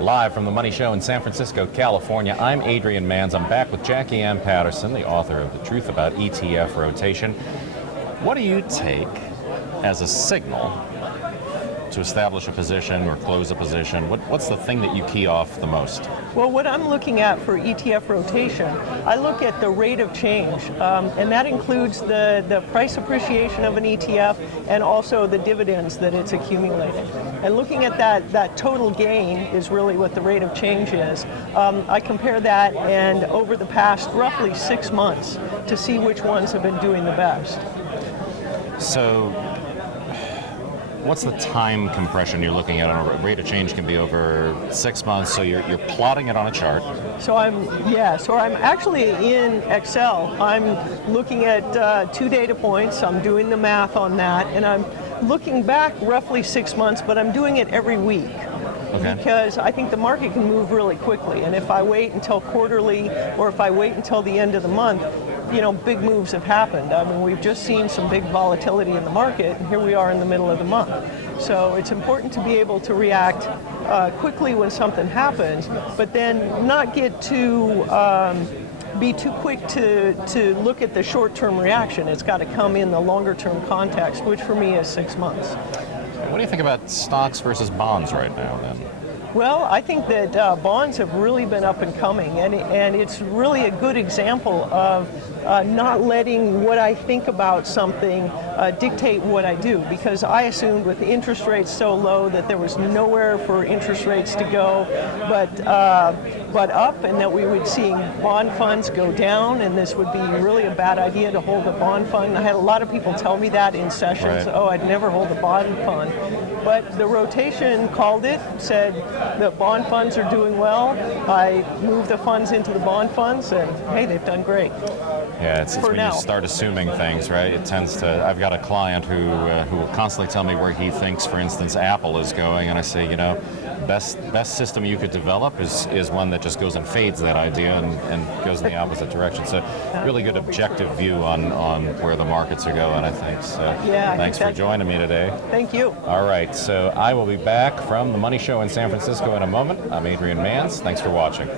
Live from the Money Show in San Francisco, California, I'm Adrian Manns. I'm back with Jackie Anne Patterson, the author of The Truth About ETF Rotation. What do you take as a signal to establish a position or close a position? What's the thing that you key off the most? Well, what I'm looking at for ETF rotation, I look at the rate of change, and that includes the price appreciation of an ETF and also the dividends that it's accumulating. And looking at that total gain is really what the rate of change is. I compare that and over the past roughly 6 months to see which ones have been doing the best. So, what's the time compression you're looking at on a rate of change? Can be over 6 months, so you're plotting it on a chart. So I'm actually in Excel. I'm looking at 2 data points. I'm doing the math on that, and I'm looking back roughly 6 months, but I'm doing it every week. Okay. Because I think the market can move really quickly, and if I wait until quarterly or if I wait until the end of the month, big moves have happened. I mean, we've just seen some big volatility in the market, and here we are in the middle of the month. So it's important to be able to react quickly when something happens, but then not get be too quick to look at the short-term reaction. It's got to come in the longer-term context, which for me is 6 months. What do you think about stocks versus bonds right now, then? Well, I think that bonds have really been up and coming, and it's really a good example of not letting what I think about something dictate what I do, because I assumed with the interest rates so low that there was nowhere for interest rates to go but up, and that we would see bond funds go down, and this would be really a bad idea to hold a bond fund. I had a lot of people tell me that in sessions. Right. Oh, I'd never hold a bond fund. But the rotation called it, said the bond funds are doing well. I moved the funds into the bond funds, and hey, they've done great. Yeah, it's when you start assuming things, right? It tends to. I've got a client who will constantly tell me where he thinks, for instance, Apple is going, and I say, best system you could develop is one that just goes and fades that idea and goes in the opposite direction. So, really good objective view on where the markets are going, I think. So, yeah, thanks for joining me today. Thank you. All right, so I will be back from the Money Show in San Francisco in a moment. I'm Adrian Manns. Thanks for watching.